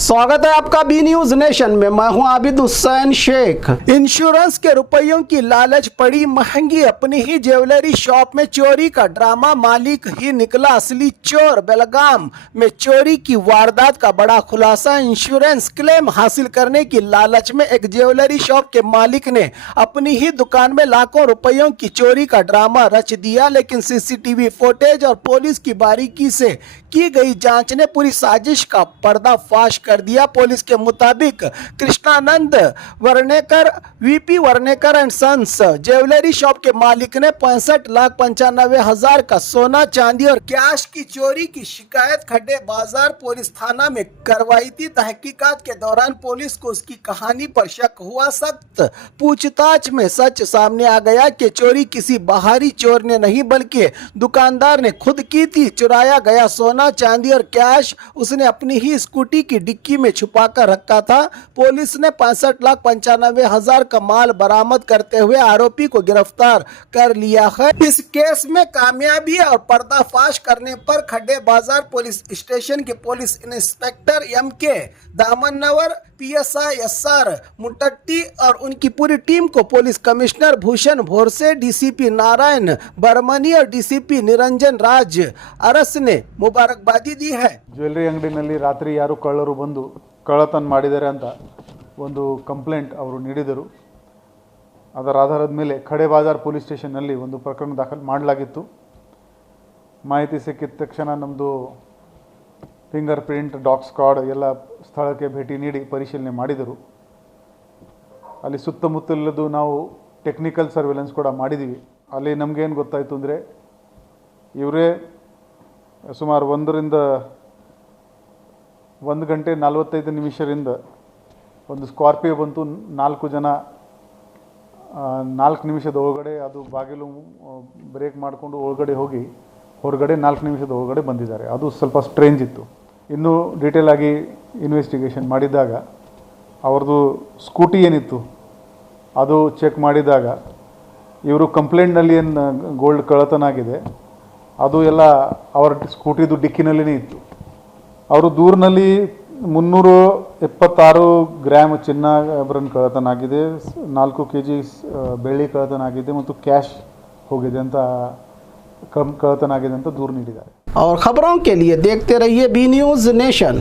स्वागत है आपका बी न्यूज नेशन में। मैं हूं आबिद हुसैन शेख। इंश्योरेंस के रुपयों की लालच पड़ी महंगी, अपनी ही ज्वेलरी शॉप में चोरी का ड्रामा, मालिक ही निकला असली चोर। बेलगाम में चोरी की वारदात का बड़ा खुलासा। इंश्योरेंस क्लेम हासिल करने की लालच में एक ज्वेलरी शॉप के मालिक ने अपनी ही दुकान में लाखों रुपयों की चोरी का ड्रामा रच दिया, लेकिन सीसीटीवी फुटेज और पुलिस की बारीकी से की गई जांच ने पूरी साजिश का पर्दाफाश कर दिया। पुलिस के मुताबिक Krishnanand Varnekar, VP Varnekar and sons jewellery shop के मालिक ने 65,95,000 का सोना चांदी और कैश की चोरी की शिकायत खड्डे बाजार पुलिस थाना में करवाई थी। तहकीकात के दौरान पुलिस को उसकी कहानी पर शक हुआ। सख्त पूछताछ में सच सामने आ गया कि चोरी किसी बाहरी चोर ने नहीं बल्कि दुकानदार ने खुद की थी। चुराया गया सोना चांदी और कैश उसने अपनी ही स्कूटी की डिक्की में छुपा कर रखा था। पुलिस ने 65,95,000 का माल बरामद करते हुए आरोपी को गिरफ्तार कर लिया है। इस केस में कामयाबी और पर्दाफाश करने पर खड्डे बाजार पुलिस स्टेशन के police inspector M K. Damanvar, PSI SR Mutatti और उनकी पूरी टीम को police commissioner Bhushan Borse, DCP Narayan Barmani और DCP निरंजन राज अरस ने मुबारकबादी दी है। ಜ್ಯುವೆಲ್ಲರಿ ಅಂಗಡಿನಲ್ಲಿ ರಾತ್ರಿ ಯಾರು ಕಳ್ಳರು ಬಂದು ಕಳ್ಳತನ ಮಾಡಿದ್ದಾರೆ ಅಂತ ಒಂದು ಕಂಪ್ಲೇಂಟ್ ಅವರು ನೀಡಿದರು. ಅದರ ಆಧಾರದ ಮೇಲೆ ಖಡೆ ಬಾಜಾರ್ ಪೊಲೀಸ್ ಸ್ಟೇಷನ್ನಲ್ಲಿ ಒಂದು ಪ್ರಕರಣ ದಾಖಲು ಮಾಡಲಾಗಿತ್ತು. ಮಾಹಿತಿ ಸಿಕ್ಕಿದ ತಕ್ಷಣ ನಮ್ಮದು ಫಿಂಗರ್ ಪ್ರಿಂಟ್ ಡಾಗ್ ಸ್ಕ್ವಾಡ್ ಎಲ್ಲ ಸ್ಥಳಕ್ಕೆ ಭೇಟಿ ನೀಡಿ ಪರಿಶೀಲನೆ ಮಾಡಿದರು. ಅಲ್ಲಿ ಸುತ್ತಮುತ್ತಲದು ನಾವು ಟೆಕ್ನಿಕಲ್ ಸರ್ವೆಲೆನ್ಸ್ ಕೂಡ ಮಾಡಿದ್ದೀವಿ. ಅಲ್ಲಿ ನಮಗೇನು ಗೊತ್ತಾಯಿತು ಅಂದರೆ ಇವರೇ ಸುಮಾರು 1 ಗಂಟೆ 45 ನಿಮಿಷದಿಂದ ಒಂದು ಸ್ಕಾರ್ಪಿಯೋ ಬಂತು. 4 ಜನ 4 ನಿಮಿಷದ ಒಳಗಡೆ ಅದು ಬಾಗಿಲು ಬ್ರೇಕ್ ಮಾಡಿಕೊಂಡು ಒಳಗಡೆ ಹೋಗಿ ಹೊರಗಡೆ 4 ನಿಮಿಷದ ಒಳಗಡೆ ಬಂದಿದ್ದಾರೆ. ಅದು ಸ್ವಲ್ಪ ಸ್ಟ್ರೇಂಜ್ ಇತ್ತು. ಇನ್ನೂ ಡೀಟೇಲ್ ಆಗಿ ಇನ್ವೆಸ್ಟಿಗೇಷನ್ ಮಾಡಿದಾಗ ಅವ್ರದ್ದು ಸ್ಕೂಟಿ ಏನಿತ್ತು ಅದು ಚೆಕ್ ಮಾಡಿದಾಗ ಇವರು ಕಂಪ್ಲೇಂಟ್ನಲ್ಲಿ ಏನು ಗೋಲ್ಡ್ ಕಳ್ಳತನ ಆಗಿದೆ ಅದು ಎಲ್ಲ ಅವರ ಸ್ಕೂಟಿದು ಡಿಕ್ಕಿನಲ್ಲೇ ಇತ್ತು. ಅವರು ದೂರಿನಲ್ಲಿ 376 ಗ್ರಾಮ್ ಚಿನ್ನಾಭರಣ ಕಳ್ಳತನ ಆಗಿದೆ, 4 kg ಬೆಳ್ಳಿ ಕಳ್ಳತನ ಆಗಿದೆ ಮತ್ತು ಕ್ಯಾಶ್ ಹೋಗಿದೆ ಅಂತ ಕಳ್ಳತನ ಆಗಿದೆ ಅಂತ ದೂರು ನೀಡಿದ್ದಾರೆ. और खबरों के लिए देखते रहिए बी न्यूज नेशन।